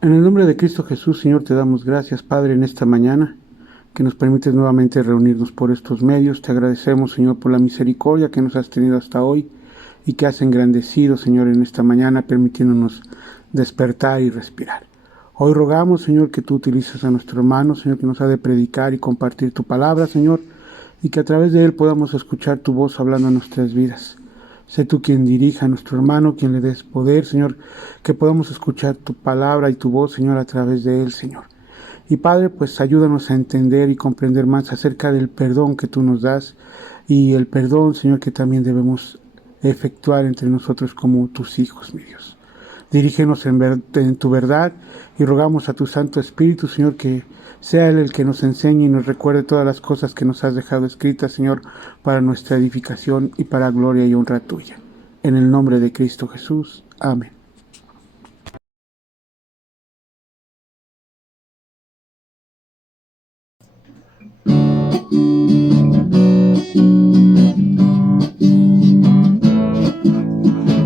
En el nombre de Cristo Jesús, Señor, te damos gracias, Padre, en esta mañana, que nos permites nuevamente reunirnos por estos medios. Te agradecemos, Señor, por la misericordia que nos has tenido hasta hoy y que has engrandecido, Señor, en esta mañana, permitiéndonos despertar y respirar. Hoy rogamos, Señor, que tú utilices a nuestro hermano, Señor, que nos ha de predicar y compartir tu palabra, Señor, y que a través de él podamos escuchar tu voz hablando en nuestras vidas. Sé tú quien dirija a nuestro hermano, quien le des poder, Señor, que podamos escuchar tu palabra y tu voz, Señor, a través de él, Señor. Y Padre, pues ayúdanos a entender y comprender más acerca del perdón que tú nos das y el perdón, Señor, que también debemos efectuar entre nosotros como tus hijos, mi Dios. Dirígenos en tu verdad y rogamos a tu Santo Espíritu, Señor, que sea Él el que nos enseñe y nos recuerde todas las cosas que nos has dejado escritas, Señor, para nuestra edificación y para gloria y honra tuya. En el nombre de Cristo Jesús. Amén.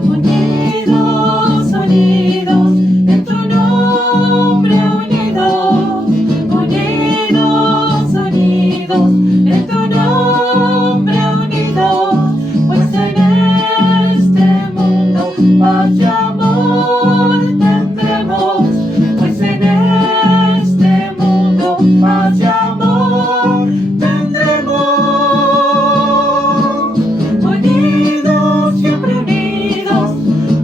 Unidos, unidos, en tu nombre unidos, unidos, unidos, en tu nombre unidos, pues en este mundo paz y amor tendremos, pues en este mundo paz y amor tendremos. Unidos, siempre unidos,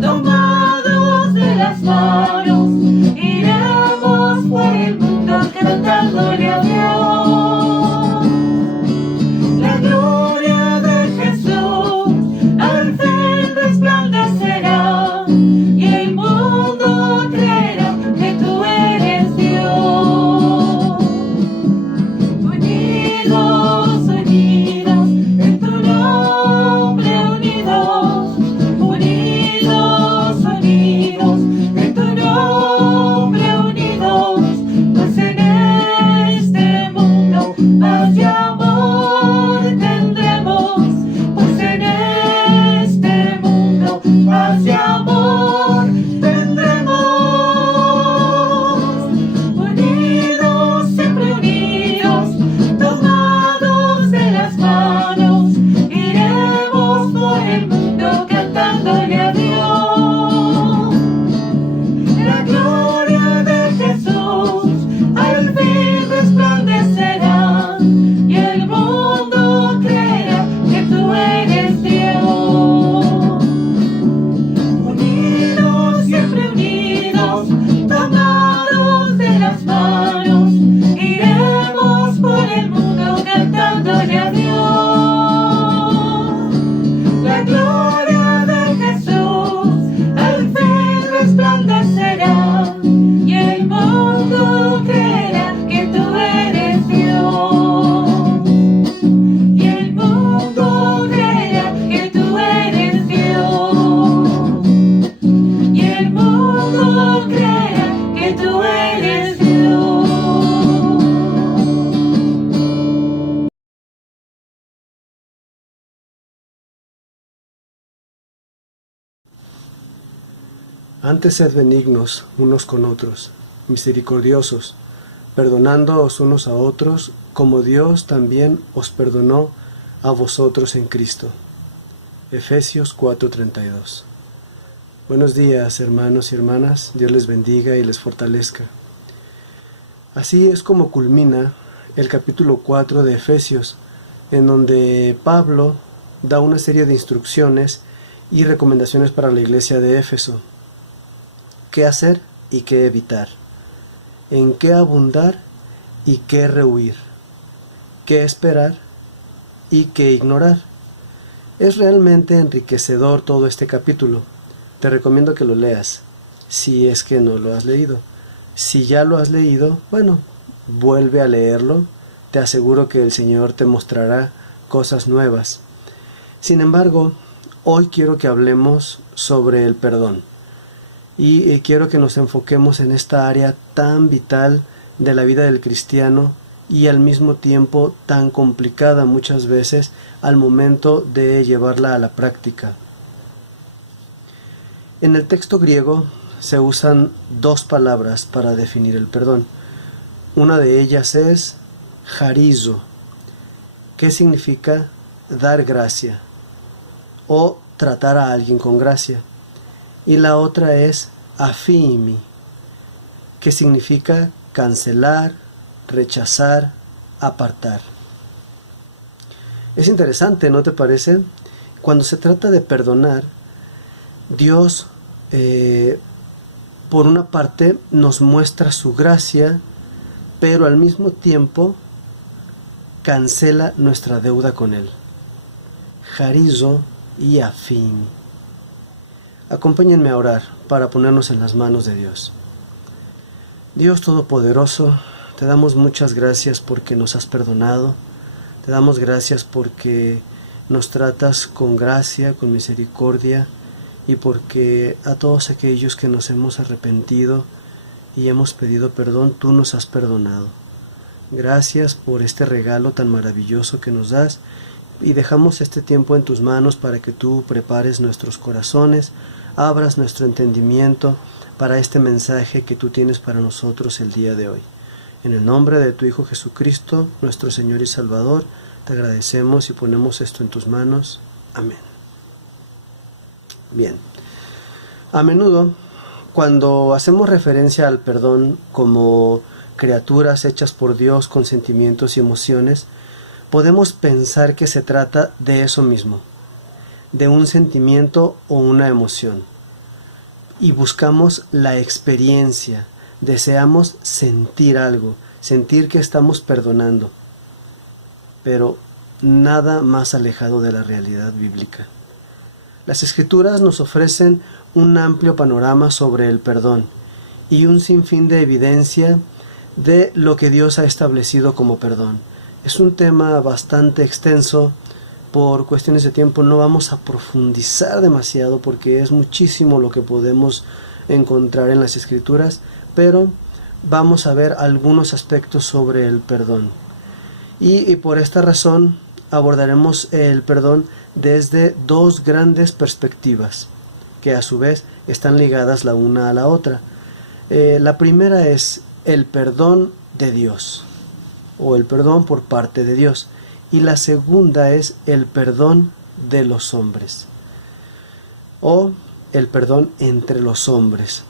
tomados de las manos, iremos por el mundo cantándole a Dios. La gloria de Jesús al fin resplandecerá y el mundo creerá que tú eres Dios. Unidos, unidos, en tu nombre unidos, unidos, unidos, en tu nombre unidos, pues en este mundo paz y amor tendremos, pues en este mundo paz y amor tendremos. Unidos, siempre unidos, tomados de las manos, iremos por el mundo cantándole a Dios. La gloria de Jesús al fin resplandecerá y el mundo creerá que tú eres Dios. Unidos, siempre unidos, tomados de las manos, iremos por el mundo cantándole a Dios. La gloria de Jesús al fin resplandecerá y el mundo creerá que tú eres Dios. Y el mundo creerá que tú eres Dios. Y el mundo creerá que tú eres Dios. Antes sed benignos unos con otros, misericordiosos, perdonándoos unos a otros, como Dios también os perdonó a vosotros en Cristo. Efesios 4:32. Buenos días, hermanos y hermanas, Dios les bendiga y les fortalezca. Así es como culmina el capítulo 4 de Efesios, en donde Pablo da una serie de instrucciones y recomendaciones para la iglesia de Éfeso. ¿Qué hacer y qué evitar? ¿En qué abundar y qué rehuir? ¿Qué esperar y qué ignorar? Es realmente enriquecedor todo este capítulo. Te recomiendo que lo leas, si es que no lo has leído. Si ya lo has leído, bueno, vuelve a leerlo. Te aseguro que el Señor te mostrará cosas nuevas. Sin embargo, hoy quiero que hablemos sobre el perdón. Y quiero que nos enfoquemos en esta área tan vital de la vida del cristiano y al mismo tiempo tan complicada muchas veces al momento de llevarla a la práctica. En el texto griego se usan dos palabras para definir el perdón. Una de ellas es charizo, que significa dar gracia o tratar a alguien con gracia. Y la otra es afimi, que significa cancelar, rechazar, apartar. Es interesante, ¿no te parece? Cuando se trata de perdonar, Dios, por una parte, nos muestra su gracia, pero al mismo tiempo cancela nuestra deuda con Él. Charizo y afimi. Acompáñenme a orar para ponernos en las manos de Dios. Dios Todopoderoso, te damos muchas gracias porque nos has perdonado. Te damos gracias porque nos tratas con gracia, con misericordia, y porque a todos aquellos que nos hemos arrepentido y hemos pedido perdón, tú nos has perdonado. Gracias por este regalo tan maravilloso que nos das, y dejamos este tiempo en tus manos para que tú prepares nuestros corazones, abras nuestro entendimiento para este mensaje que tú tienes para nosotros el día de hoy. En el nombre de tu Hijo Jesucristo, nuestro Señor y Salvador, te agradecemos y ponemos esto en tus manos. Amén. Bien. A menudo, cuando hacemos referencia al perdón como criaturas hechas por Dios con sentimientos y emociones, podemos pensar que se trata de eso mismo, de un sentimiento o una emoción. Y buscamos la experiencia, deseamos sentir algo, sentir que estamos perdonando, pero nada más alejado de la realidad bíblica. Las Escrituras nos ofrecen un amplio panorama sobre el perdón y un sinfín de evidencia de lo que Dios ha establecido como perdón. Es un tema bastante extenso. Por cuestiones de tiempo no vamos a profundizar demasiado porque es muchísimo lo que podemos encontrar en las Escrituras, pero vamos a ver algunos aspectos sobre el perdón. Y por esta razón abordaremos el perdón desde dos grandes perspectivas, que a su vez están ligadas la una a la otra. La primera es el perdón de Dios, o el perdón por parte de Dios, y la segunda es el perdón de los hombres, o el perdón entre los hombres.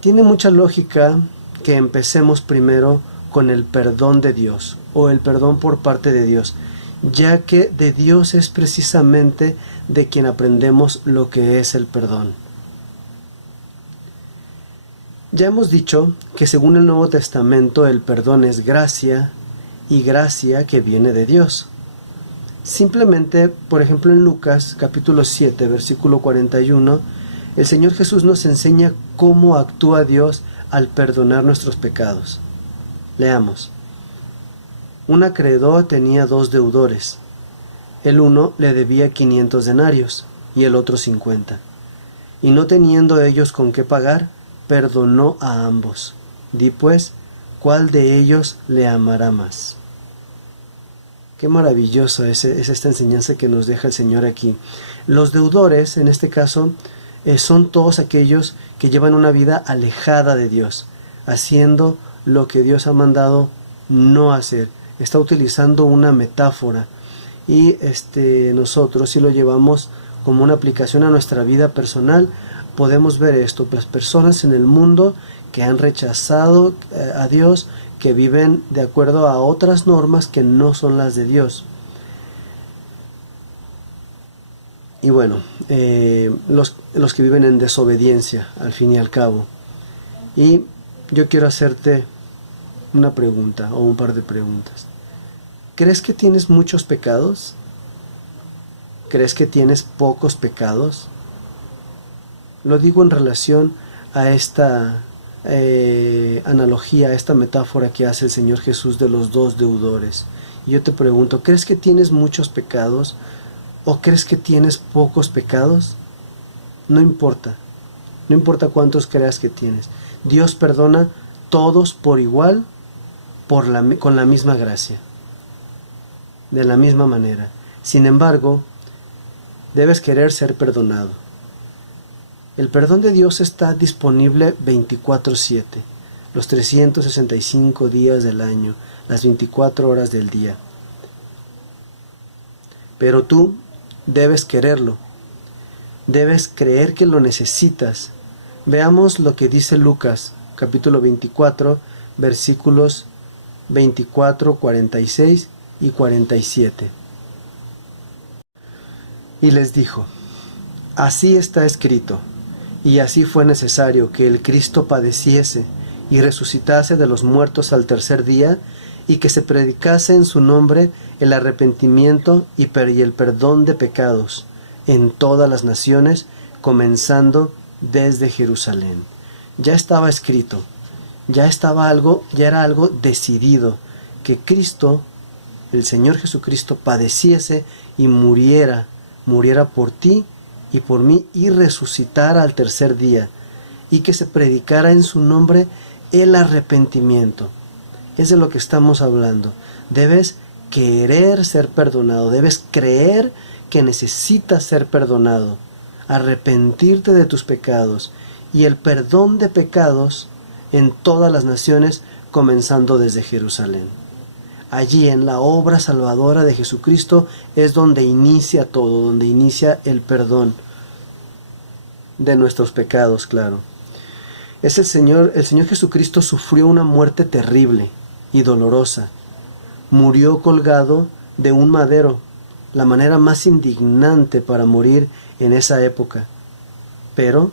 Tiene mucha lógica que empecemos primero con el perdón de Dios, o el perdón por parte de Dios, ya que de Dios es precisamente de quien aprendemos lo que es el perdón. Ya hemos dicho que según el Nuevo Testamento el perdón es gracia, y gracia que viene de Dios. Simplemente, por ejemplo, en Lucas capítulo 7, versículo 41, el Señor Jesús nos enseña cómo actúa Dios al perdonar nuestros pecados. Leamos. Un acreedor tenía 2 deudores. El uno le debía 500 denarios y el otro 50. Y no teniendo ellos con qué pagar, perdonó a ambos. Di pues, ¿cuál de ellos le amará más? Qué maravilloso es esta enseñanza que nos deja el Señor aquí. Los deudores, en este caso, son todos aquellos que llevan una vida alejada de Dios, haciendo lo que Dios ha mandado no hacer. Está utilizando una metáfora, y nosotros, si lo llevamos como una aplicación a nuestra vida personal, podemos ver esto. Las personas en el mundo que han rechazado a Dios, que viven de acuerdo a otras normas que no son las de Dios. Y bueno, los que viven en desobediencia, al fin y al cabo. Y yo quiero hacerte una pregunta, o un par de preguntas. ¿Crees que tienes muchos pecados? ¿Crees que tienes pocos pecados? Lo digo en relación a esta analogía, a esta metáfora que hace el Señor Jesús de los 2 deudores. Y yo te pregunto, ¿crees que tienes muchos pecados o crees que tienes pocos pecados? No importa cuántos creas que tienes. Dios perdona todos por igual, con la misma gracia, de la misma manera. Sin embargo, debes querer ser perdonado. El perdón de Dios está disponible 24/7, los 365 días del año, las 24 horas del día. Pero tú debes quererlo, debes creer que lo necesitas. Veamos lo que dice Lucas, capítulo 24, versículos 24, 46 y 47. Y les dijo: así está escrito, y así fue necesario que el Cristo padeciese y resucitase de los muertos al tercer día, y que se predicase en su nombre el arrepentimiento y el perdón de pecados en todas las naciones, comenzando desde Jerusalén. Ya estaba escrito, ya era algo decidido, que Cristo, el Señor Jesucristo, padeciese y muriera por ti y por mí, y resucitara al tercer día, y que se predicara en su nombre el arrepentimiento. Es de lo que estamos hablando. Debes querer ser perdonado, debes creer que necesitas ser perdonado, arrepentirte de tus pecados, y el perdón de pecados en todas las naciones, comenzando desde Jerusalén. Allí, en la obra salvadora de Jesucristo, es donde inicia todo, donde inicia el perdón de nuestros pecados, claro. El Señor Jesucristo sufrió una muerte terrible y dolorosa. Murió colgado de un madero, la manera más indignante para morir en esa época. Pero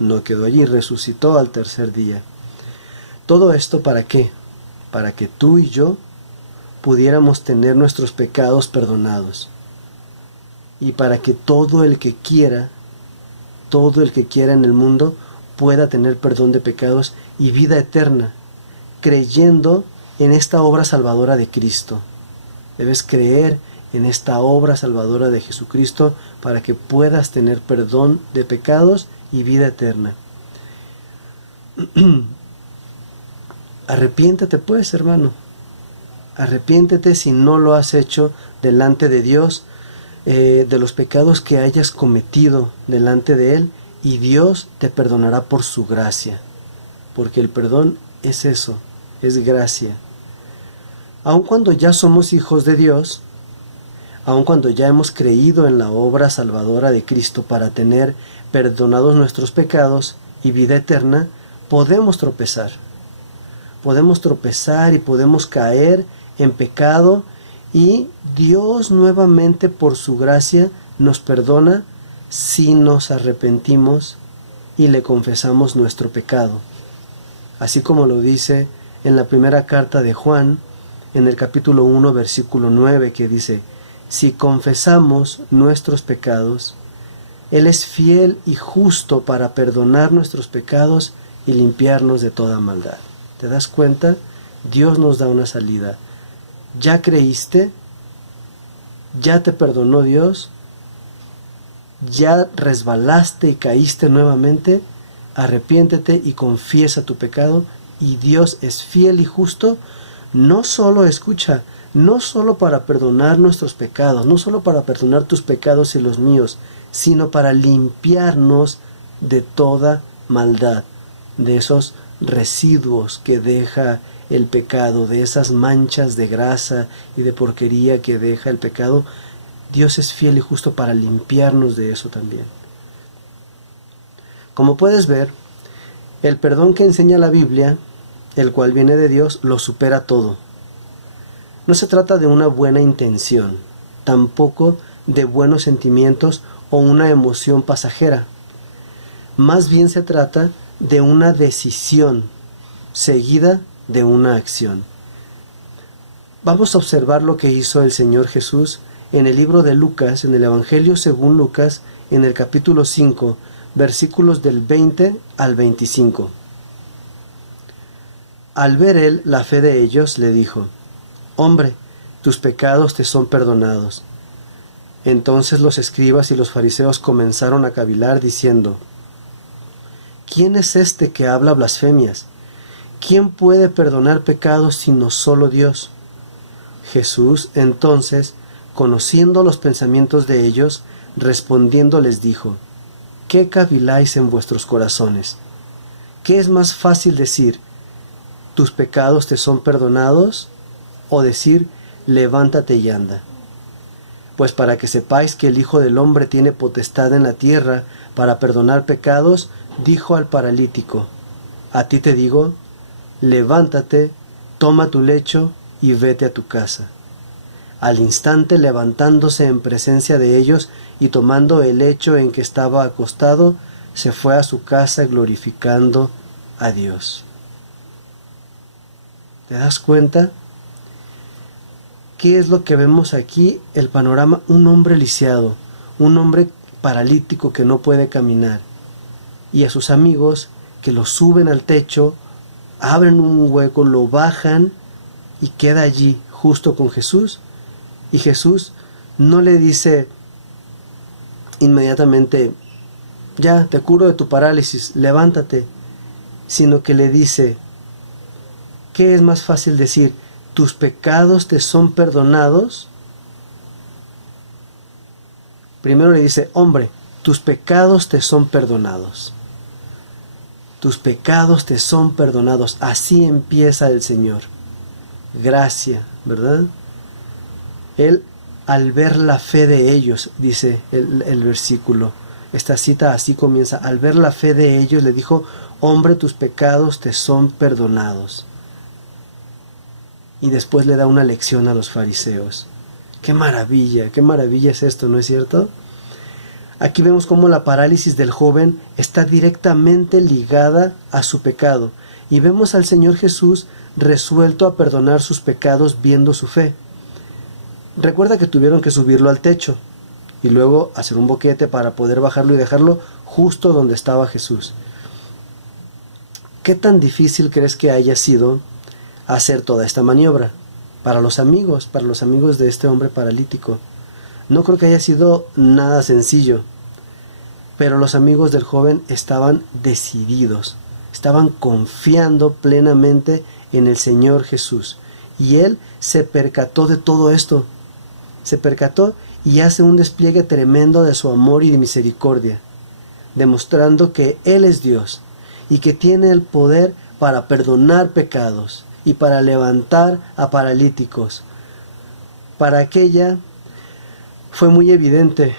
no quedó allí, resucitó al tercer día. ¿Todo esto para qué? Para que tú y yo pudiéramos tener nuestros pecados perdonados, y para que todo el que quiera en el mundo pueda tener perdón de pecados y vida eterna, creyendo en esta obra salvadora de Cristo. Debes creer en esta obra salvadora de Jesucristo para que puedas tener perdón de pecados y vida eterna. Arrepiéntete pues, hermano. Arrepiéntete si no lo has hecho delante de Dios, de los pecados que hayas cometido delante de Él, y Dios te perdonará por su gracia, porque el perdón es eso, es gracia. Aun cuando ya somos hijos de Dios, aun cuando ya hemos creído en la obra salvadora de Cristo para tener perdonados nuestros pecados y vida eterna, podemos tropezar y podemos caer en pecado, y Dios nuevamente por su gracia nos perdona si nos arrepentimos y le confesamos nuestro pecado. Así como lo dice en la primera carta de Juan, en el capítulo 1, versículo 9, que dice: si confesamos nuestros pecados, Él es fiel y justo para perdonar nuestros pecados y limpiarnos de toda maldad. ¿Te das cuenta? Dios nos da una salida. ¿Ya creíste? ¿Ya te perdonó Dios? ¿Ya resbalaste y caíste nuevamente? Arrepiéntete y confiesa tu pecado, y Dios es fiel y justo, no solo para perdonar nuestros pecados, no solo para perdonar tus pecados y los míos, sino para limpiarnos de toda maldad, de esos residuos que deja el pecado, de esas manchas de grasa y de porquería que deja el pecado. Dios es fiel y justo para limpiarnos de eso también. Como puedes ver, el perdón que enseña la Biblia, el cual viene de Dios, lo supera todo. No se trata de una buena intención, tampoco de buenos sentimientos o una emoción pasajera. Más bien se trata de una decisión seguida de una acción. Vamos a observar lo que hizo el Señor Jesús en el libro de Lucas, en el Evangelio según Lucas, en el capítulo 5, versículos del 20 al 25. Al ver él la fe de ellos, le dijo: hombre, tus pecados te son perdonados. Entonces los escribas y los fariseos comenzaron a cavilar diciendo: ¿quién es este que habla blasfemias? ¿Quién puede perdonar pecados sino solo Dios? Jesús entonces, conociendo los pensamientos de ellos, respondiendo les dijo: qué caviláis en vuestros corazones? ¿Qué es más fácil decir, tus pecados te son perdonados? O decir, levántate y anda. Pues para que sepáis que el Hijo del Hombre tiene potestad en la tierra para perdonar pecados, dijo al paralítico, a ti te digo, levántate, toma tu lecho y vete a tu casa. Al instante, levantándose en presencia de ellos y tomando el lecho en que estaba acostado, se fue a su casa glorificando a Dios. ¿Te das cuenta? ¿Qué es lo que vemos aquí? El panorama, un hombre lisiado, un hombre paralítico que no puede caminar, y a sus amigos que lo suben al techo, abren un hueco, lo bajan y queda allí justo con Jesús. Y Jesús no le dice inmediatamente, ya, te curo de tu parálisis, levántate, sino que le dice, ¿qué es más fácil decir? ¿Tus pecados te son perdonados? Primero le dice, hombre, tus pecados te son perdonados. Tus pecados te son perdonados. Así empieza el Señor. Gracia, ¿verdad? Él, al ver la fe de ellos, dice el versículo, esta cita así comienza, al ver la fe de ellos le dijo, hombre, tus pecados te son perdonados. Y después le da una lección a los fariseos. qué maravilla es esto, ¿no es cierto? Aquí vemos cómo la parálisis del joven está directamente ligada a su pecado. Y vemos al Señor Jesús resuelto a perdonar sus pecados viendo su fe. Recuerda que tuvieron que subirlo al techo y luego hacer un boquete para poder bajarlo y dejarlo justo donde estaba Jesús. ¿Qué tan difícil crees que haya sido hacer toda esta maniobra para los amigos de este hombre paralítico? No creo que haya sido nada sencillo, pero los amigos del joven estaban decididos, estaban confiando plenamente en el Señor Jesús. Y él se percató de todo esto, se percató y hace un despliegue tremendo de su amor y de misericordia, demostrando que Él es Dios y que tiene el poder para perdonar pecados y para levantar a paralíticos. Para aquella fue muy evidente,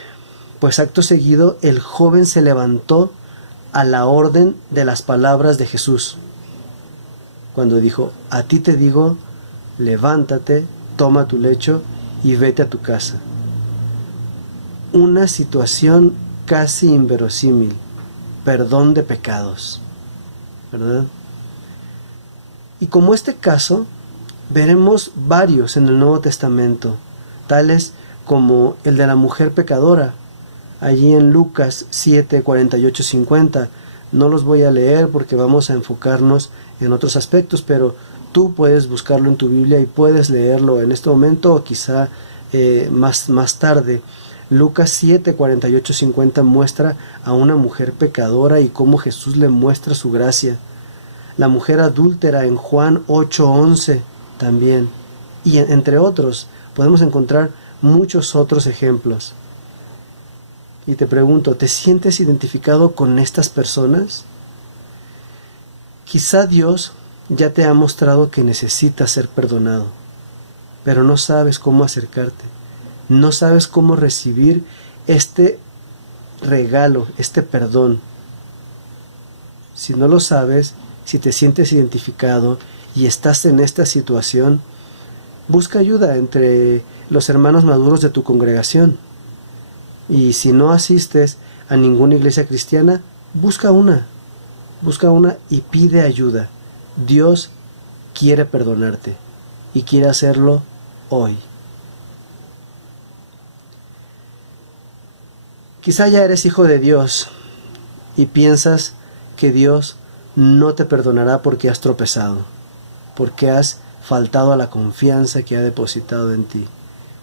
pues acto seguido el joven se levantó a la orden de las palabras de Jesús, cuando dijo, a ti te digo, levántate, toma tu lecho y vete a tu casa. Una situación casi inverosímil, perdón de pecados, ¿verdad? Y como este caso, veremos varios en el Nuevo Testamento, tales como el de la mujer pecadora, allí en Lucas 7, 48, 50. No los voy a leer porque vamos a enfocarnos en otros aspectos, pero tú puedes buscarlo en tu Biblia y puedes leerlo en este momento o quizá más tarde. Lucas 7, 48, 50 muestra a una mujer pecadora y cómo Jesús le muestra su gracia. La mujer adúltera en Juan 8, 11 también. Y entre otros, podemos encontrar muchos otros ejemplos. Y te pregunto, ¿te sientes identificado con estas personas? Quizá Dios ya te ha mostrado que necesitas ser perdonado, pero no sabes cómo acercarte, no sabes cómo recibir este regalo, este perdón. Si no lo sabes, si te sientes identificado y estás en esta situación, busca ayuda entre los hermanos maduros de tu congregación. Y si no asistes a ninguna iglesia cristiana, busca una y pide ayuda. Dios quiere perdonarte y quiere hacerlo hoy. Quizá ya eres hijo de Dios y piensas que Dios no te perdonará porque has tropezado, porque has faltado a la confianza que ha depositado en ti,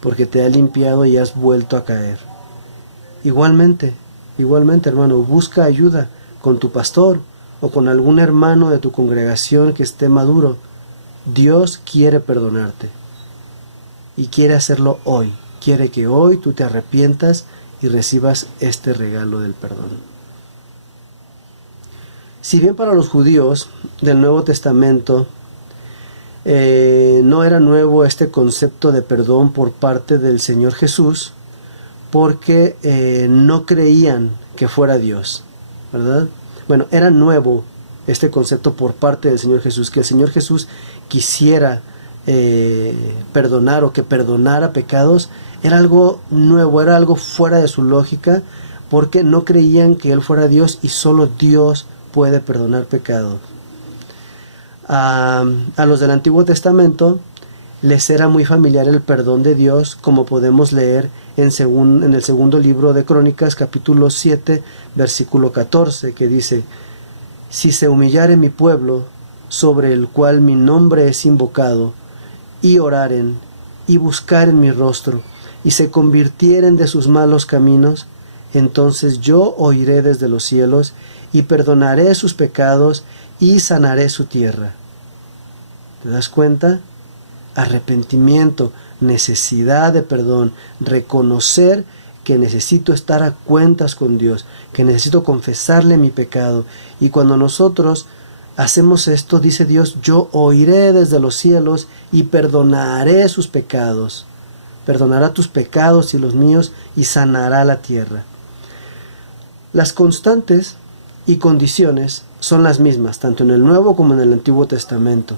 porque te ha limpiado y has vuelto a caer. Igualmente, hermano, busca ayuda con tu pastor o con algún hermano de tu congregación que esté maduro. Dios quiere perdonarte y quiere hacerlo hoy. Quiere que hoy tú te arrepientas y recibas este regalo del perdón. Si bien para los judíos del Nuevo Testamento no era nuevo este concepto de perdón por parte del Señor Jesús, porque no creían que fuera Dios, ¿verdad? Bueno, era nuevo este concepto por parte del Señor Jesús, que el Señor Jesús quisiera perdonar o que perdonara pecados, era algo nuevo, era algo fuera de su lógica, porque no creían que Él fuera Dios y solo Dios puede perdonar pecados. A los del Antiguo Testamento les era muy familiar el perdón de Dios, como podemos leer en el segundo libro de Crónicas, capítulo 7, versículo 14, que dice: si se humillare mi pueblo, sobre el cual mi nombre es invocado, y oraren, y buscaren mi rostro, y se convirtieren de sus malos caminos, entonces yo oiré desde los cielos, y perdonaré sus pecados, y sanaré su tierra. ¿Te das cuenta? Arrepentimiento, necesidad de perdón, reconocer que necesito estar a cuentas con Dios, que necesito confesarle mi pecado. Y cuando nosotros hacemos esto, dice Dios, yo oiré desde los cielos y perdonaré sus pecados. Perdonará tus pecados y los míos y sanará la tierra. Las constantes y condiciones son las mismas, tanto en el Nuevo como en el Antiguo Testamento.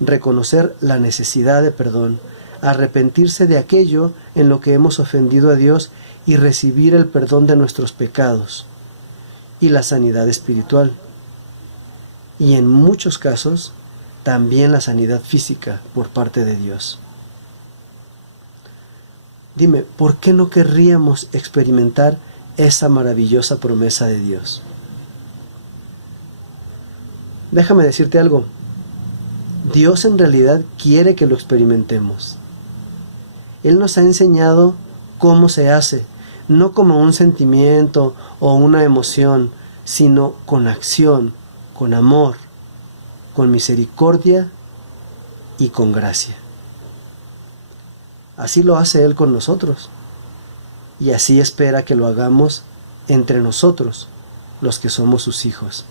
Reconocer la necesidad de perdón, arrepentirse de aquello en lo que hemos ofendido a Dios y recibir el perdón de nuestros pecados y la sanidad espiritual. Y en muchos casos, también la sanidad física por parte de Dios. Dime, ¿por qué no querríamos experimentar esa maravillosa promesa de Dios? Déjame decirte algo. Dios en realidad quiere que lo experimentemos. Él nos ha enseñado cómo se hace, no como un sentimiento o una emoción, sino con acción, con amor, con misericordia y con gracia. Así lo hace Él con nosotros, y así espera que lo hagamos entre nosotros, los que somos sus hijos.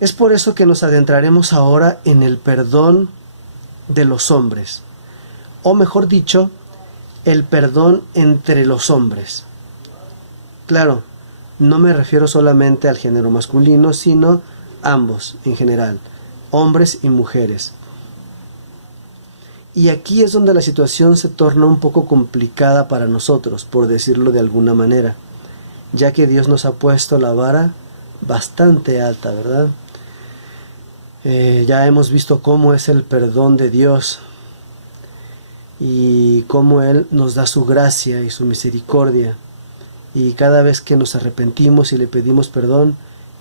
Es por eso que nos adentraremos ahora en el perdón de los hombres, o mejor dicho, el perdón entre los hombres. Claro, no me refiero solamente al género masculino, sino ambos en general, hombres y mujeres. Y aquí es donde la situación se torna un poco complicada para nosotros, por decirlo de alguna manera, ya que Dios nos ha puesto la vara bastante alta, ¿verdad? Ya hemos visto cómo es el perdón de Dios y cómo Él nos da su gracia y su misericordia, y cada vez que nos arrepentimos y le pedimos perdón,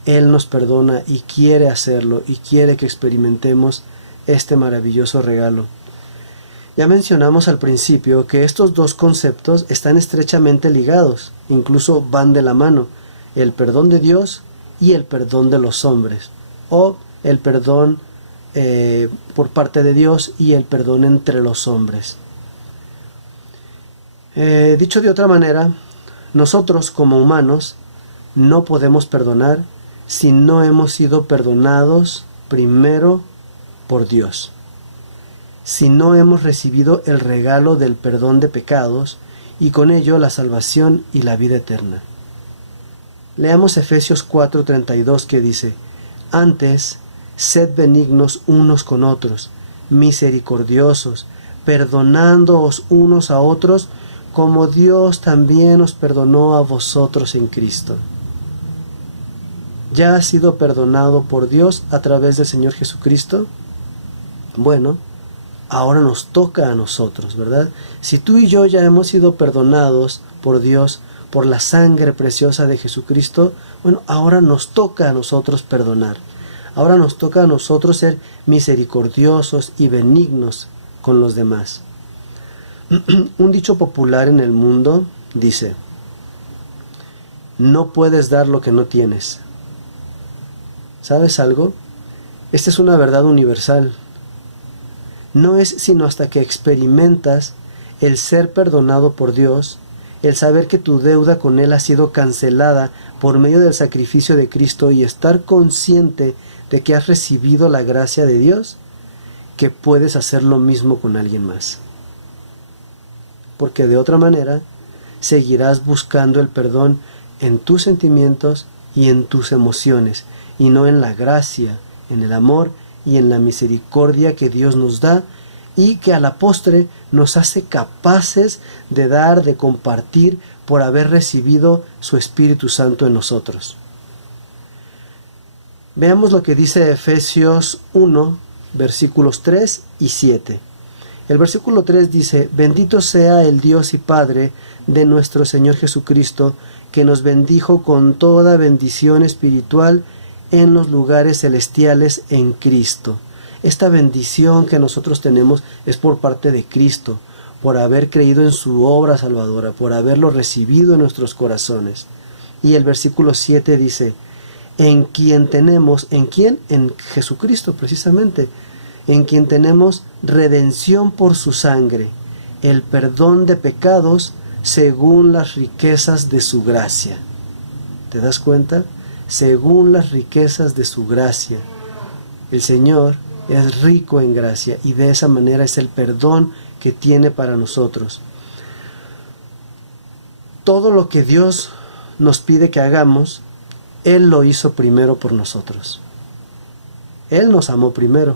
Él nos perdona y quiere hacerlo y quiere que experimentemos este maravilloso regalo. Ya mencionamos al principio que estos dos conceptos están estrechamente ligados, incluso van de la mano, el perdón de Dios y el perdón de los hombres, o el perdón por parte de Dios y el perdón entre los hombres. Dicho de otra manera, nosotros como humanos no podemos perdonar si no hemos sido perdonados primero por Dios, si no hemos recibido el regalo del perdón de pecados y con ello la salvación y la vida eterna. Leamos Efesios 4:32 que dice: antes, sed benignos unos con otros, misericordiosos, perdonándoos unos a otros, como Dios también os perdonó a vosotros en Cristo. ¿Ya has sido perdonado por Dios a través del Señor Jesucristo? Bueno, ahora nos toca a nosotros, ¿verdad? Si tú y yo ya hemos sido perdonados por Dios, por la sangre preciosa de Jesucristo, bueno, ahora nos toca a nosotros perdonar. Ahora nos toca a nosotros ser misericordiosos y benignos con los demás. Un dicho popular en el mundo dice: no puedes dar lo que no tienes. ¿Sabes algo? Esta es una verdad universal. No es sino hasta que experimentas el ser perdonado por Dios, el saber que tu deuda con Él ha sido cancelada por medio del sacrificio de Cristo y estar consciente de que has recibido la gracia de Dios, que puedes hacer lo mismo con alguien más. Porque de otra manera seguirás buscando el perdón en tus sentimientos y en tus emociones, y no en la gracia, en el amor y en la misericordia que Dios nos da y que a la postre nos hace capaces de dar, de compartir por haber recibido su Espíritu Santo en nosotros. Veamos lo que dice Efesios 1, versículos 3 y 7. El versículo 3 dice: bendito sea el Dios y Padre de nuestro Señor Jesucristo, que nos bendijo con toda bendición espiritual en los lugares celestiales en Cristo. Esta bendición que nosotros tenemos es por parte de Cristo, por haber creído en su obra salvadora, por haberlo recibido en nuestros corazones. Y el versículo 7 dice: en quien tenemos, ¿en quién? En Jesucristo precisamente, en quien tenemos redención por su sangre, el perdón de pecados según las riquezas de su gracia. ¿Te das cuenta? Según las riquezas de su gracia. El Señor es rico en gracia y de esa manera es el perdón que tiene para nosotros. Todo lo que Dios nos pide que hagamos, Él lo hizo primero por nosotros. Él nos amó primero.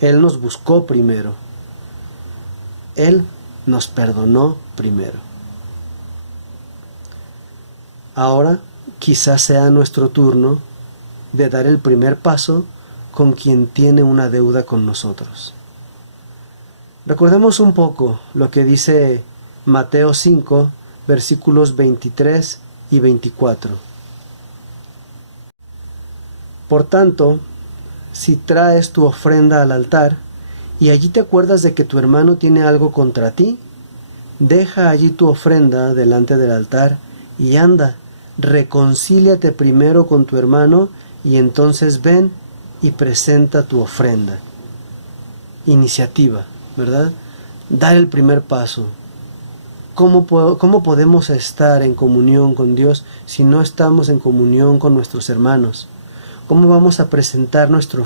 Él nos buscó primero. Él nos perdonó primero. Ahora quizás sea nuestro turno de dar el primer paso con quien tiene una deuda con nosotros. Recordemos un poco lo que dice Mateo 5, versículos 23 y 24. Por tanto, si traes tu ofrenda al altar y allí te acuerdas de que tu hermano tiene algo contra ti, deja allí tu ofrenda delante del altar y anda, reconcíliate primero con tu hermano y entonces ven y presenta tu ofrenda. Iniciativa, ¿verdad? Dar el primer paso. ¿Cómo podemos estar en comunión con Dios si no estamos en comunión con nuestros hermanos? ¿Cómo vamos a presentar nuestra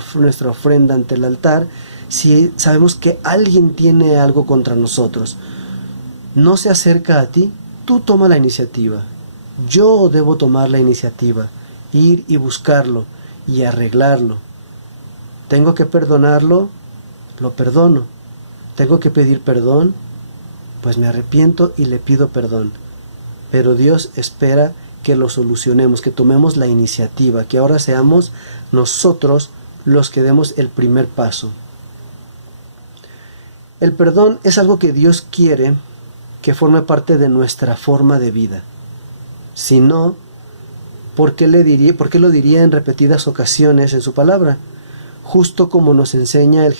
ofrenda ante el altar si sabemos que alguien tiene algo contra nosotros? No se acerca a ti, tú toma la iniciativa. Yo debo tomar la iniciativa, ir y buscarlo y arreglarlo. ¿Tengo que perdonarlo? Lo perdono. ¿Tengo que pedir perdón? Pues me arrepiento y le pido perdón. Pero Dios espera que lo solucionemos, que tomemos la iniciativa, que ahora seamos nosotros los que demos el primer paso. El perdón es algo que Dios quiere que forme parte de nuestra forma de vida. Si no, ¿por qué lo diría en repetidas ocasiones en su palabra? Justo como nos enseña el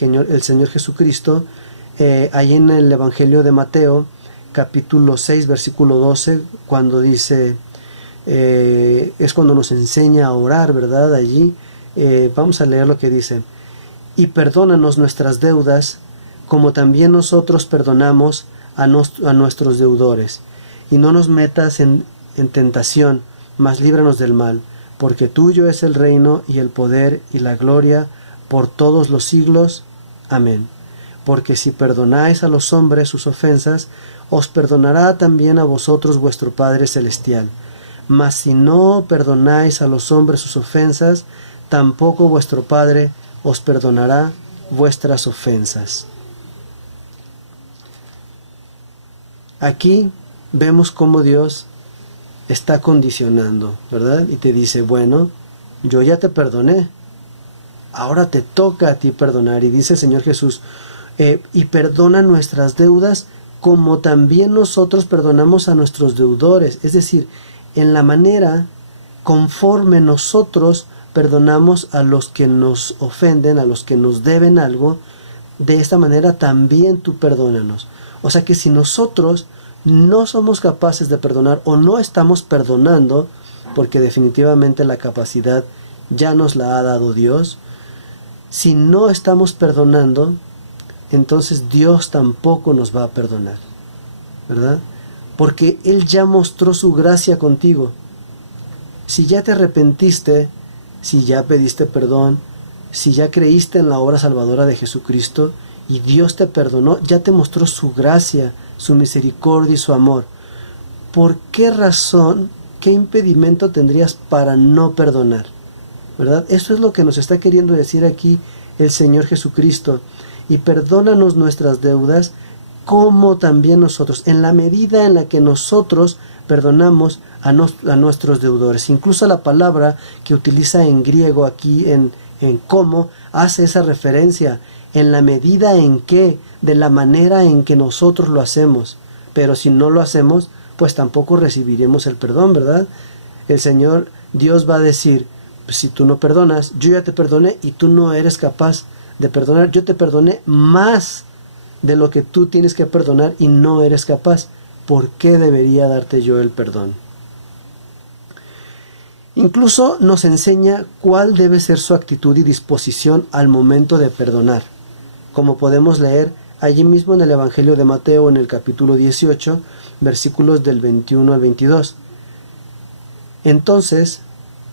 Señor Jesucristo, ahí en el Evangelio de Mateo, capítulo 6, versículo 12, cuando dice, es cuando nos enseña a orar, ¿verdad? Allí, vamos a leer lo que dice: y perdónanos nuestras deudas, como también nosotros perdonamos a nuestros deudores, y no nos metas en tentación, mas líbranos del mal, porque tuyo es el reino y el poder y la gloria por todos los siglos. Amén. Porque si perdonáis a los hombres sus ofensas, os perdonará también a vosotros vuestro Padre Celestial. Mas si no perdonáis a los hombres sus ofensas, tampoco vuestro Padre os perdonará vuestras ofensas. Aquí vemos cómo Dios está condicionando, ¿verdad? Y te dice, bueno, yo ya te perdoné, ahora te toca a ti perdonar. Y dice el Señor Jesús, y perdona nuestras deudas como también nosotros perdonamos a nuestros deudores. Es decir, en la manera conforme nosotros perdonamos a los que nos ofenden, a los que nos deben algo, de esta manera también tú perdónanos. O sea que si nosotros no somos capaces de perdonar o no estamos perdonando, porque definitivamente la capacidad ya nos la ha dado Dios, si no estamos perdonando, entonces Dios tampoco nos va a perdonar, ¿verdad? porque Él ya mostró su gracia contigo. Si ya te arrepentiste, si ya pediste perdón, si ya creíste en la obra salvadora de Jesucristo y Dios te perdonó, ya te mostró su gracia, su misericordia y su amor. ¿Por qué razón, qué impedimento tendrías para no perdonar? ¿Verdad? Eso es lo que nos está queriendo decir aquí el Señor Jesucristo. Y perdónanos nuestras deudas, como también nosotros, en la medida en la que nosotros perdonamos a nuestros deudores. Incluso la palabra que utiliza en griego aquí en cómo hace esa referencia, en la medida en que, de la manera en que nosotros lo hacemos. Pero si no lo hacemos, pues tampoco recibiremos el perdón, ¿verdad? El Señor Dios va a decir, pues si tú no perdonas, yo ya te perdoné y tú no eres capaz de perdonar. Yo te perdoné más de lo que tú tienes que perdonar y no eres capaz. ¿Por qué debería darte yo el perdón? Incluso nos enseña cuál debe ser su actitud y disposición al momento de perdonar, como podemos leer allí mismo en el Evangelio de Mateo, en el capítulo 18, versículos del 21 al 22. Entonces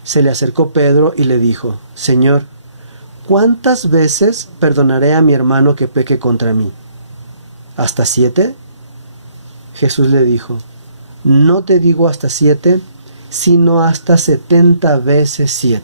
se le acercó Pedro y le dijo, Señor, ¿cuántas veces perdonaré a mi hermano que peque contra mí? ¿Hasta 7? Jesús le dijo, no te digo hasta 7, sino hasta 70 veces 7.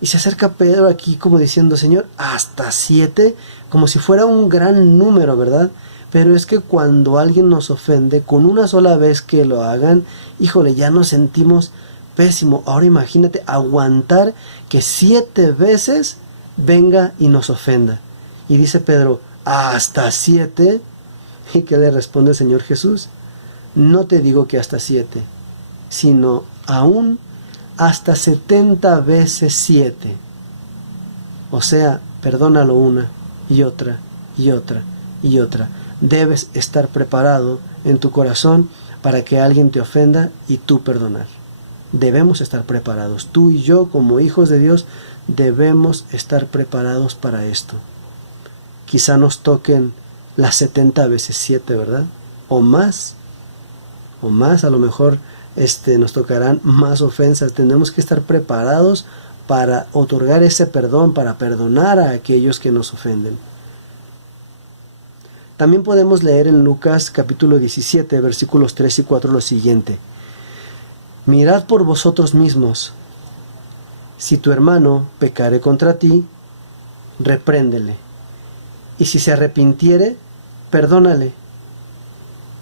Y se acerca Pedro aquí como diciendo, Señor, ¿hasta 7? Como si fuera un gran número, ¿verdad? Pero es que cuando alguien nos ofende, con una sola vez que lo hagan, híjole, ya nos sentimos pésimo. Ahora imagínate aguantar que 7 veces venga y nos ofenda. Y dice Pedro, ¿hasta 7? ¿Y qué le responde el Señor Jesús? No te digo que hasta 7, sino aún hasta 70 veces 7. O sea, perdónalo una y otra y otra y otra. Debes estar preparado en tu corazón para que alguien te ofenda y tú perdonar. Debemos estar preparados. Tú y yo, como hijos de Dios, debemos estar preparados para esto. Quizá nos toquen las 70 veces 7, ¿verdad? O más, a lo mejor nos tocarán más ofensas. Tenemos que estar preparados para otorgar ese perdón, para perdonar a aquellos que nos ofenden. También podemos leer en Lucas capítulo 17, versículos 3 y 4 lo siguiente. Mirad por vosotros mismos. Si tu hermano pecare contra ti, repréndele. Y si se arrepintiere, perdónale.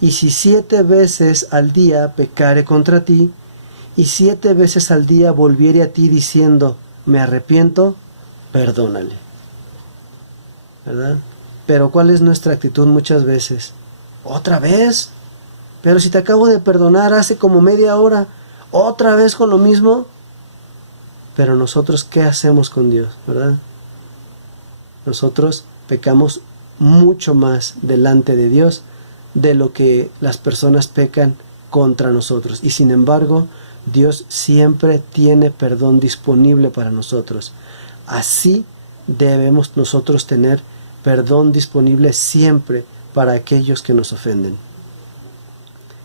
Y si 7 veces al día pecare contra ti, y 7 veces al día volviere a ti diciendo, me arrepiento, perdónale. ¿Verdad? Pero ¿cuál es nuestra actitud muchas veces? ¿Otra vez? Pero si te acabo de perdonar hace como media hora, ¿otra vez con lo mismo? Pero nosotros, ¿qué hacemos con Dios? ¿Verdad? Nosotros pecamos mucho más delante de Dios de lo que las personas pecan contra nosotros. Y sin embargo, Dios siempre tiene perdón disponible para nosotros. Así debemos nosotros tener perdón disponible siempre para aquellos que nos ofenden.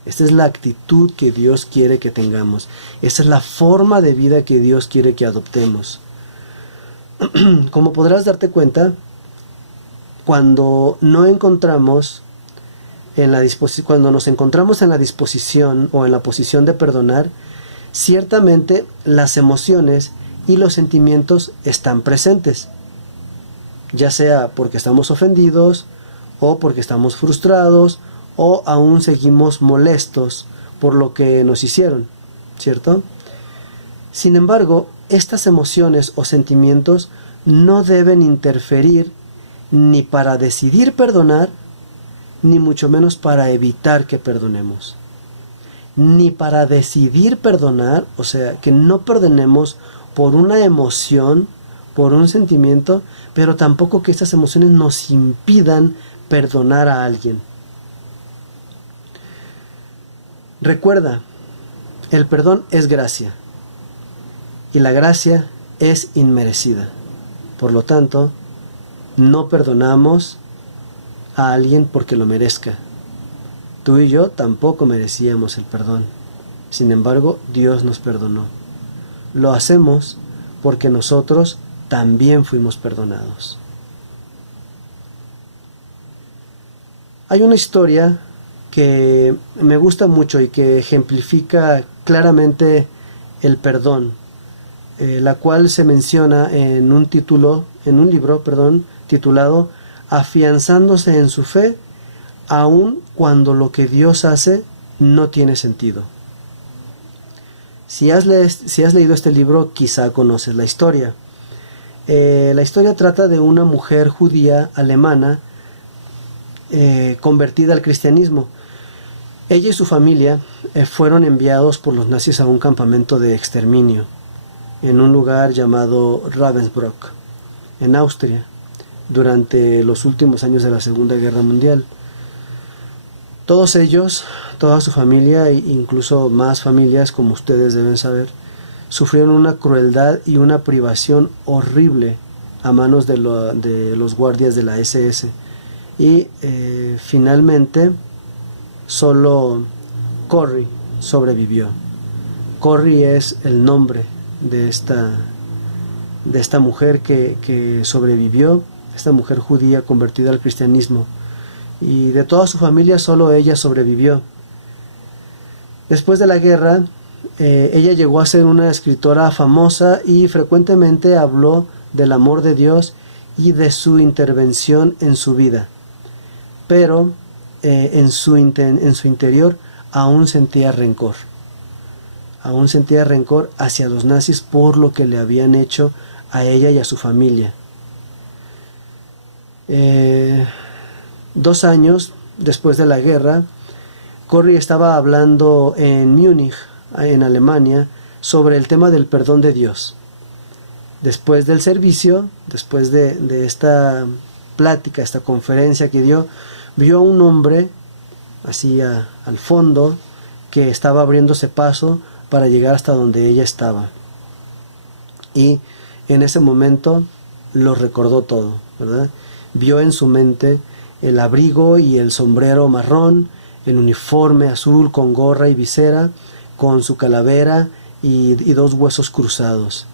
Esta es la actitud que Dios quiere que tengamos. Esa es la forma de vida que Dios quiere que adoptemos. Como podrás darte cuenta, cuando no encontramos cuando nos encontramos en la disposición o en la posición de perdonar, ciertamente las emociones y los sentimientos están presentes, ya sea porque estamos ofendidos o porque estamos frustrados o aún seguimos molestos por lo que nos hicieron, ¿cierto? Sin embargo, estas emociones o sentimientos no deben interferir ni para decidir perdonar, ni mucho menos para evitar que perdonemos. Ni para decidir perdonar, o sea, que no perdonemos por una emoción, por un sentimiento, pero tampoco que estas emociones nos impidan perdonar a alguien. Recuerda, el perdón es gracia, y la gracia es inmerecida. Por lo tanto, no perdonamos a alguien porque lo merezca. Tú y yo tampoco merecíamos el perdón. Sin embargo, Dios nos perdonó. Lo hacemos porque nosotros también fuimos perdonados. Hay una historia que me gusta mucho y que ejemplifica claramente el perdón, la cual se menciona en un libro titulado Afianzándose en su fe, aun cuando lo que Dios hace no tiene sentido. Si has leído este libro, quizá conoces la historia. La historia trata de una mujer judía alemana convertida al cristianismo. Ella y su familia fueron enviados por los nazis a un campamento de exterminio en un lugar llamado Ravensbrück, en Austria, durante los últimos años de la Segunda Guerra Mundial. Todos ellos, toda su familia e incluso más familias, como ustedes deben saber, sufrieron una crueldad y una privación horrible a manos de los guardias de la SS. Y finalmente solo Corrie sobrevivió. Corrie es el nombre de esta mujer que sobrevivió, esta mujer judía convertida al cristianismo. Y de toda su familia solo ella sobrevivió. Después de la guerra, ella llegó a ser una escritora famosa y frecuentemente habló del amor de Dios y de su intervención en su vida. Pero en su interior aún sentía rencor. Aún sentía rencor hacia los nazis por lo que le habían hecho a ella y a su familia. 2 años después de la guerra, Corrie estaba hablando en Múnich, en Alemania, sobre el tema del perdón de Dios. Después del servicio, después de esta plática, esta conferencia que dio, vio a un hombre, así al fondo, que estaba abriéndose paso para llegar hasta donde ella estaba. Y en ese momento lo recordó todo, ¿verdad? Vio en su mente el abrigo y el sombrero marrón, el uniforme azul con gorra y visera, con su calavera y 2 huesos cruzados.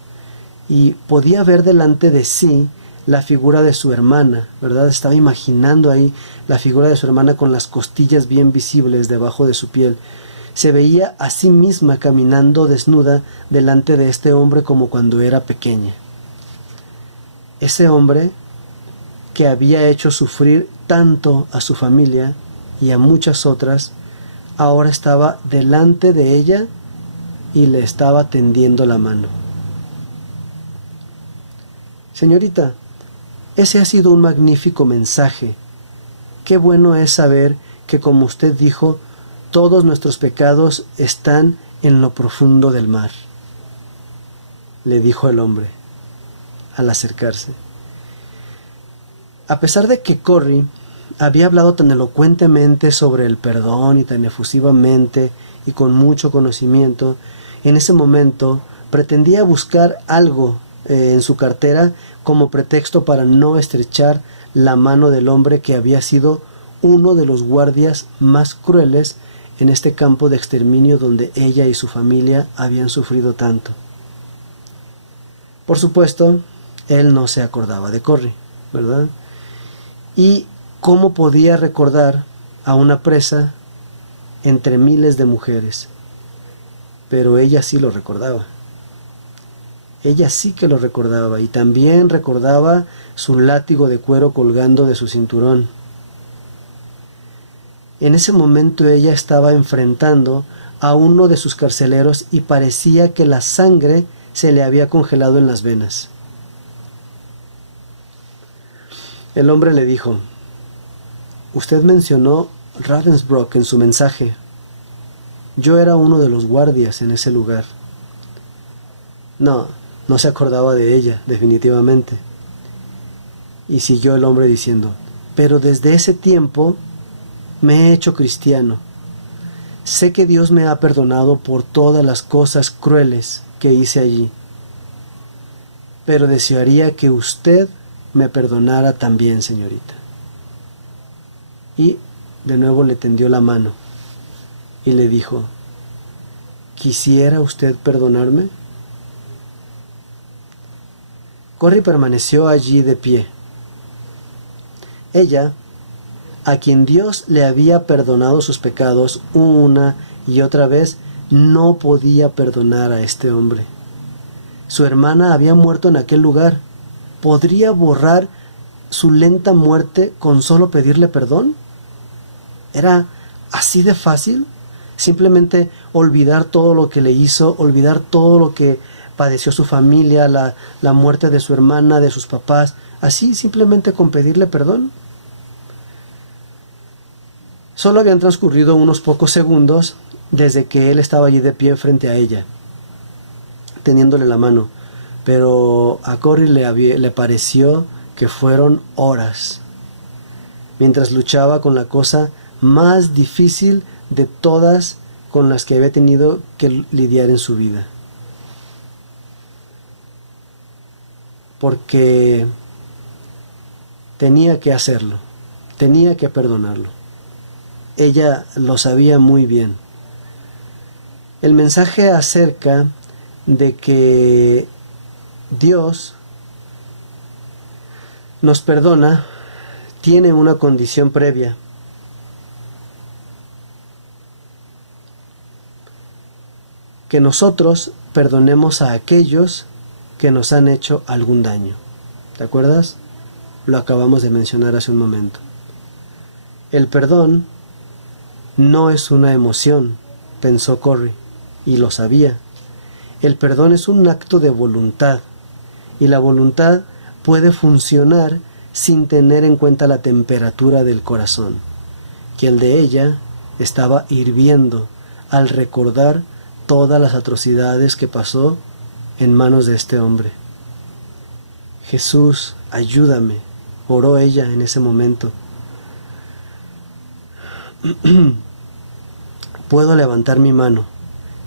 Y podía ver delante de sí la figura de su hermana, ¿verdad? Estaba imaginando ahí la figura de su hermana con las costillas bien visibles debajo de su piel. Se veía a sí misma caminando desnuda delante de este hombre como cuando era pequeña. Ese hombre que había hecho sufrir tanto a su familia y a muchas otras, ahora estaba delante de ella y le estaba tendiendo la mano. Señorita, ese ha sido un magnífico mensaje. Qué bueno es saber que, como usted dijo, todos nuestros pecados están en lo profundo del mar, le dijo el hombre al acercarse. A pesar de que Corrie había hablado tan elocuentemente sobre el perdón y tan efusivamente y con mucho conocimiento, en ese momento pretendía buscar algo en su cartera como pretexto para no estrechar la mano del hombre que había sido uno de los guardias más crueles en este campo de exterminio donde ella y su familia habían sufrido tanto. Por supuesto, él no se acordaba de Corrie, ¿verdad? ¿Y cómo podía recordar a una presa entre miles de mujeres? Pero ella sí lo recordaba. Ella sí que lo recordaba, y también recordaba su látigo de cuero colgando de su cinturón. En ese momento ella estaba enfrentando a uno de sus carceleros y parecía que la sangre se le había congelado en las venas. El hombre le dijo: usted mencionó Ravensbrück en su mensaje. Yo era uno de los guardias en ese lugar. No se acordaba de ella, definitivamente. Y siguió el hombre diciendo: pero desde ese tiempo me he hecho cristiano. Sé que Dios me ha perdonado por todas las cosas crueles que hice allí. Pero desearía que usted me perdonara también, señorita. Y de nuevo le tendió la mano y le dijo: ¿quisiera usted perdonarme? Corrie permaneció allí de pie. Ella, a quien Dios le había perdonado sus pecados una y otra vez, no podía perdonar a este hombre. Su hermana había muerto en aquel lugar. ¿Podría borrar su lenta muerte con solo pedirle perdón? ¿Era así de fácil? Simplemente olvidar todo lo que le hizo, olvidar todo lo que padeció su familia, la muerte de su hermana, de sus papás, así simplemente con pedirle perdón. Solo habían transcurrido unos pocos segundos desde que él estaba allí de pie frente a ella, teniéndole la mano, pero a Corrie le pareció que fueron horas, mientras luchaba con la cosa más difícil de todas con las que había tenido que lidiar en su vida. Porque tenía que hacerlo, tenía que perdonarlo. Ella lo sabía muy bien. El mensaje acerca de que Dios nos perdona tiene una condición previa. Que nosotros perdonemos a aquellos que nos han hecho algún daño. ¿Te acuerdas? Lo acabamos de mencionar hace un momento. El perdón no es una emoción, pensó Corrie, y lo sabía. El perdón es un acto de voluntad, y la voluntad puede funcionar sin tener en cuenta la temperatura del corazón, que el de ella estaba hirviendo al recordar todas las atrocidades que pasó en manos de este hombre. Jesús, ayúdame, oró ella en ese momento. Puedo levantar mi mano,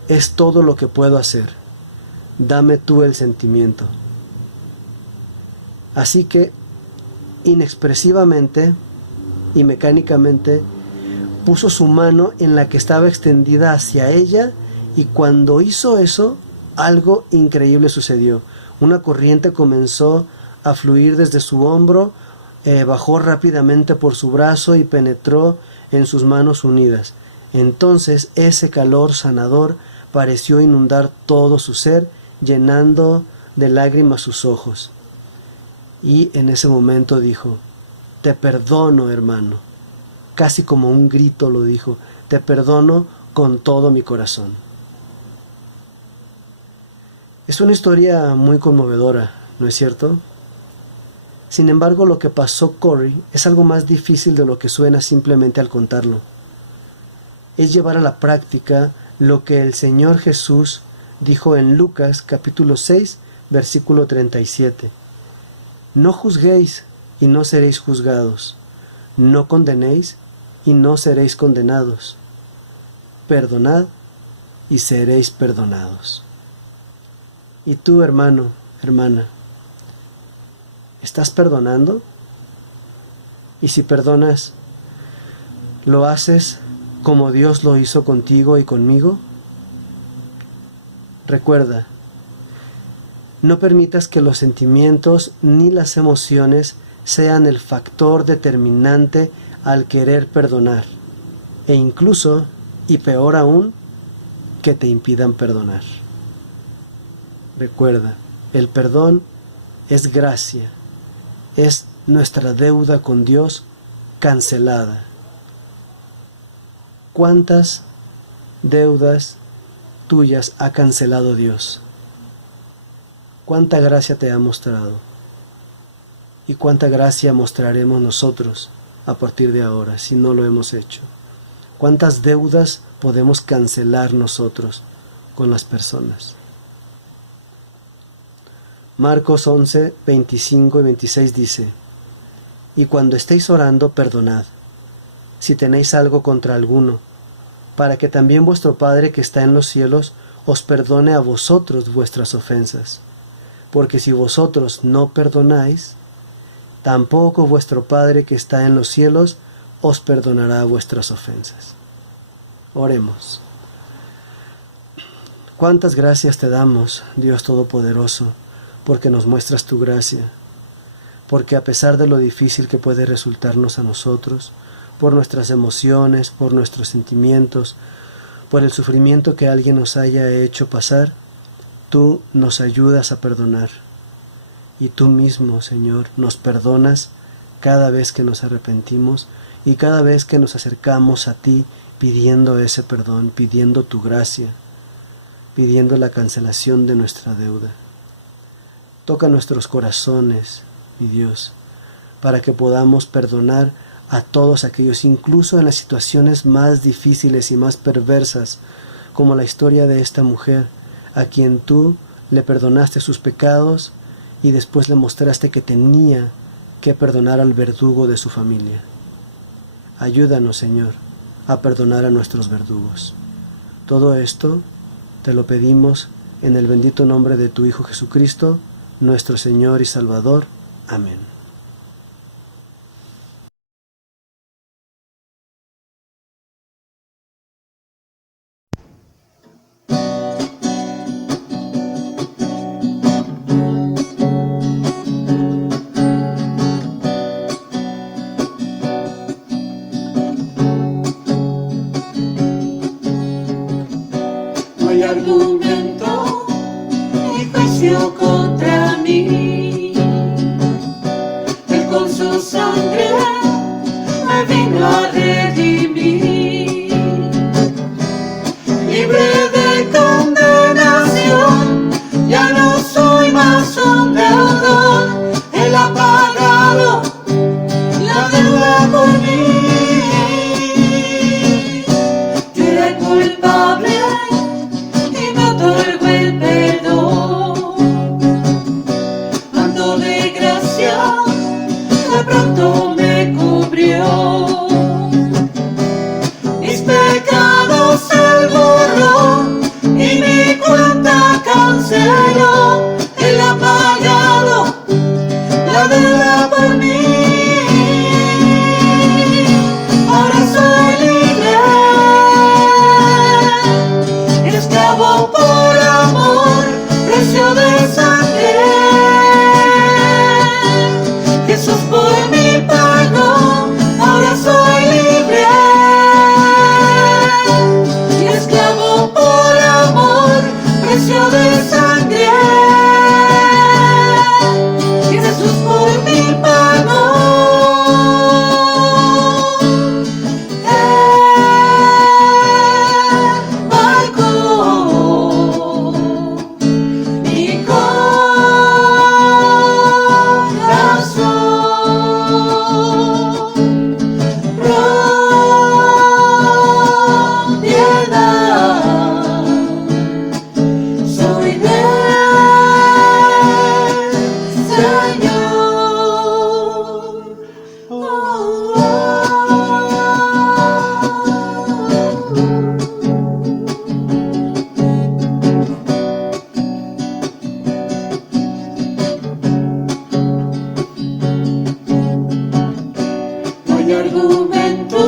es todo lo que puedo hacer. Dame tú el sentimiento. Así que, inexpresivamente y mecánicamente, puso su mano en la que estaba extendida hacia ella, y cuando hizo eso, algo increíble sucedió. Una corriente comenzó a fluir desde su hombro, bajó rápidamente por su brazo y penetró en sus manos unidas. Entonces ese calor sanador pareció inundar todo su ser, llenando de lágrimas sus ojos. Y en ese momento dijo: te perdono, hermano. Casi como un grito lo dijo: te perdono con todo mi corazón. Es una historia muy conmovedora, ¿no es cierto? Sin embargo, lo que pasó Corrie es algo más difícil de lo que suena simplemente al contarlo. Es llevar a la práctica lo que el Señor Jesús dijo en Lucas capítulo 6, versículo 37. No juzguéis y no seréis juzgados. No condenéis y no seréis condenados. Perdonad y seréis perdonados. Y tú, hermano, hermana, ¿estás perdonando? Y si perdonas, ¿lo haces como Dios lo hizo contigo y conmigo? Recuerda, no permitas que los sentimientos ni las emociones sean el factor determinante al querer perdonar, e incluso, y peor aún, que te impidan perdonar. Recuerda, el perdón es gracia, es nuestra deuda con Dios cancelada. ¿Cuántas deudas tuyas ha cancelado Dios? ¿Cuánta gracia te ha mostrado? ¿Y cuánta gracia mostraremos nosotros a partir de ahora si no lo hemos hecho? ¿Cuántas deudas podemos cancelar nosotros con las personas? Marcos 11, 25 y 26 dice: y cuando estéis orando, perdonad, si tenéis algo contra alguno, para que también vuestro Padre que está en los cielos os perdone a vosotros vuestras ofensas. Porque si vosotros no perdonáis, tampoco vuestro Padre que está en los cielos os perdonará vuestras ofensas. Oremos. Cuántas gracias te damos, Dios Todopoderoso, porque nos muestras tu gracia, porque a pesar de lo difícil que puede resultarnos a nosotros, por nuestras emociones, por nuestros sentimientos, por el sufrimiento que alguien nos haya hecho pasar, tú nos ayudas a perdonar. Y tú mismo, Señor, nos perdonas cada vez que nos arrepentimos y cada vez que nos acercamos a ti pidiendo ese perdón, pidiendo tu gracia, pidiendo la cancelación de nuestra deuda. Toca nuestros corazones, mi Dios, para que podamos perdonar a todos aquellos, incluso en las situaciones más difíciles y más perversas, como la historia de esta mujer, a quien tú le perdonaste sus pecados y después le mostraste que tenía que perdonar al verdugo de su familia. Ayúdanos, Señor, a perdonar a nuestros verdugos. Todo esto te lo pedimos en el bendito nombre de tu Hijo Jesucristo, nuestro Señor y Salvador. Amén. No hay argumento ni juicio contra mí. Él con su sangre me vino a redimir. Libre de condenación, ya no soy más un deudor. Él ha pagado la deuda por mí. Yo era culpable y me otorgó el perdón. Manto de gracia de pronto me cubrió. Mis pecados él borró y mi cuenta canceló. Él ha pagado la deuda por mí. Ahora soy libre, esclavo por amor, precio de sangre. Jesús por mí pagó, ahora soy libre. Y esclavo por amor, precio de sangre. Jesús por mí pagó. Mi corazón, propiedad, soy del Señor. No hay argumento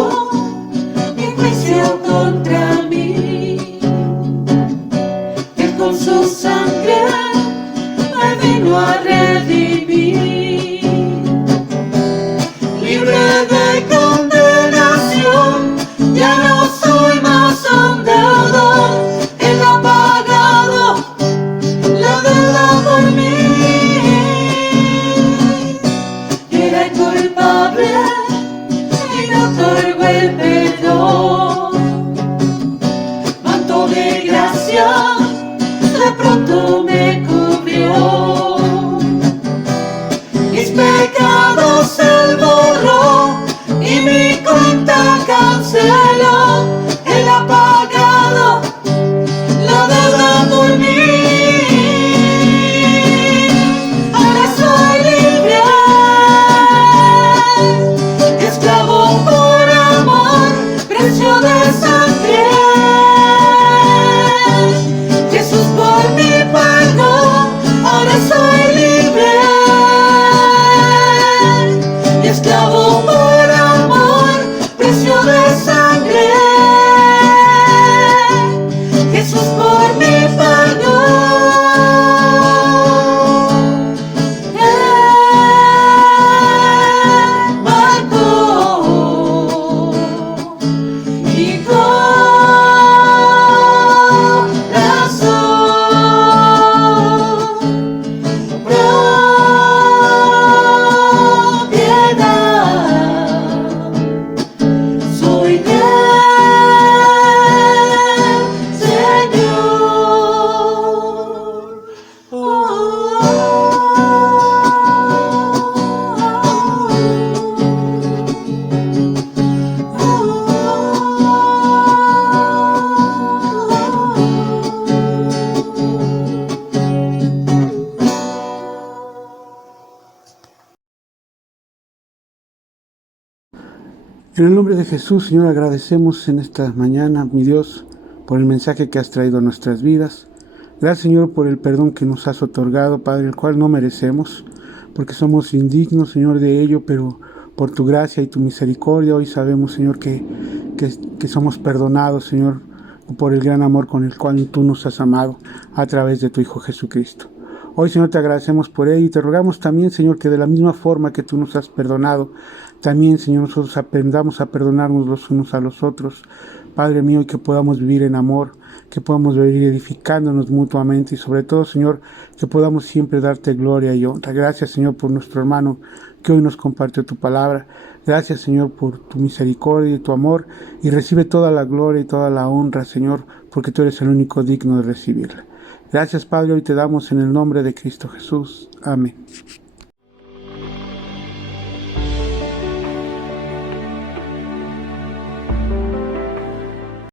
ni juicio contra mí. Él con su sangre me vino a redimir. Libre de condenación, ya no soy más un deudor. Él ha pagado la deuda por mí. Era culpable y me otorgó el perdón. Manto de gracia de pronto me cubrió. Mis pecados él borró y mi cuenta canceló. Él ha pagado la deuda por mí. Ahora soy libre, esclavo por amor, precio de sangre. Jesús por mí pagó, ahora soy libre. En el nombre de Jesús, Señor, agradecemos en esta mañana, mi Dios, por el mensaje que has traído a nuestras vidas. Gracias, Señor, por el perdón que nos has otorgado, Padre, el cual no merecemos, porque somos indignos, Señor, de ello, pero por tu gracia y tu misericordia hoy sabemos, Señor, que somos perdonados, Señor, por el gran amor con el cual tú nos has amado a través de tu Hijo Jesucristo. Hoy, Señor, te agradecemos por ello y te rogamos también, Señor, que de la misma forma que tú nos has perdonado, también, Señor, nosotros aprendamos a perdonarnos los unos a los otros, Padre mío, y que podamos vivir en amor, que podamos vivir edificándonos mutuamente y sobre todo, Señor, que podamos siempre darte gloria y honra. Gracias, Señor, por nuestro hermano que hoy nos compartió tu palabra. Gracias, Señor, por tu misericordia y tu amor, y recibe toda la gloria y toda la honra, Señor, porque tú eres el único digno de recibirla. Gracias, Padre, hoy te damos en el nombre de Cristo Jesús. Amén.